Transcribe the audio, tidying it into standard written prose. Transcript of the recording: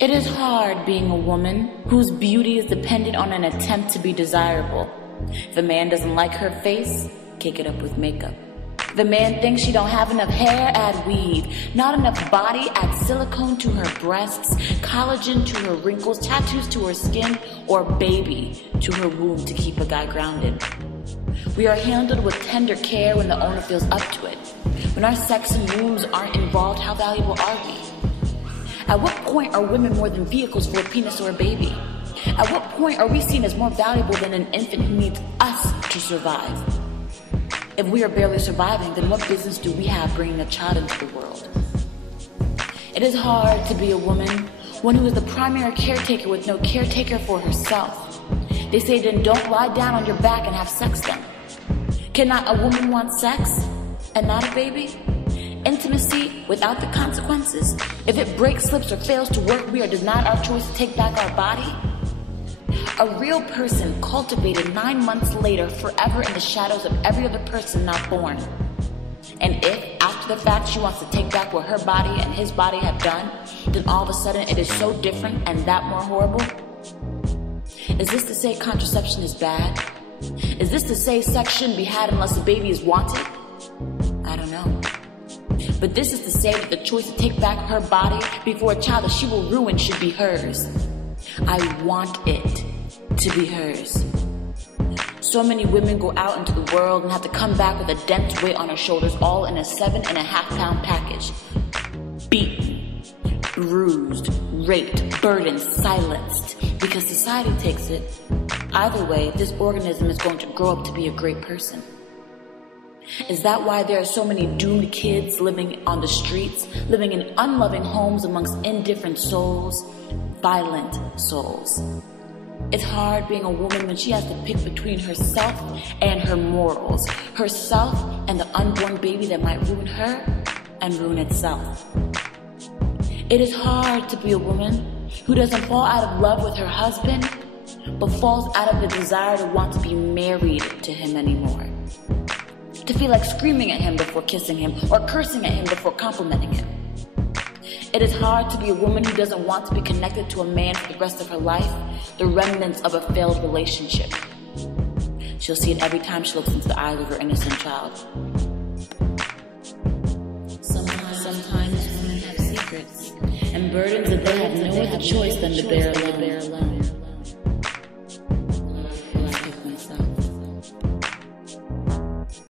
It is hard being a woman whose beauty is dependent on an attempt to be desirable. If a man doesn't like her face, kick it up with makeup. If a man thinks she don't have enough hair, add weave. Not enough body, add silicone to her breasts, collagen to her wrinkles, tattoos to her skin, or baby to her womb to keep a guy grounded. We are handled with tender care when the owner feels up to it. When our sex and wombs aren't involved, how valuable are we? At what point are women more than vehicles for a penis or a baby? At what point are we seen as more valuable than an infant who needs us to survive? If we are barely surviving, then what business do we have bringing a child into the world? It is hard to be a woman, one who is the primary caretaker with no caretaker for herself. They say then don't lie down on your back and have sex then. Cannot a woman want sex and not a baby? Intimacy without the consequences? If it breaks, slips, or fails to work, we are denied our choice to take back our body? A real person cultivated 9 months later, forever in the shadows of every other person not born. And if, after the fact, she wants to take back what her body and his body have done, then all of a sudden it is so different and that more horrible? Is this to say contraception is bad? Is this to say sex shouldn't be had unless a baby is wanted? I don't know. But this is to say that the choice to take back her body before a child that she will ruin should be hers. I want it to be hers. So many women go out into the world and have to come back with a dense weight on her shoulders, all in a 7.5-pound package. Beaten, bruised, raped, burdened, silenced, because society takes it. Either way, this organism is going to grow up to be a great person. Is that why there are so many doomed kids living on the streets, living in unloving homes amongst indifferent souls, violent souls? It's hard being a woman when she has to pick between herself and her morals, herself and the unborn baby that might ruin her and ruin itself. It is hard to be a woman who doesn't fall out of love with her husband, but falls out of the desire to want to be married to him anymore. To feel like screaming at him before kissing him, or cursing at him before complimenting him. It is hard to be a woman who doesn't want to be connected to a man for the rest of her life, the remnants of a failed relationship. She'll see it every time she looks into the eyes of her innocent child. Sometimes women have secrets, and burdens that they have no other choice than to bear alone.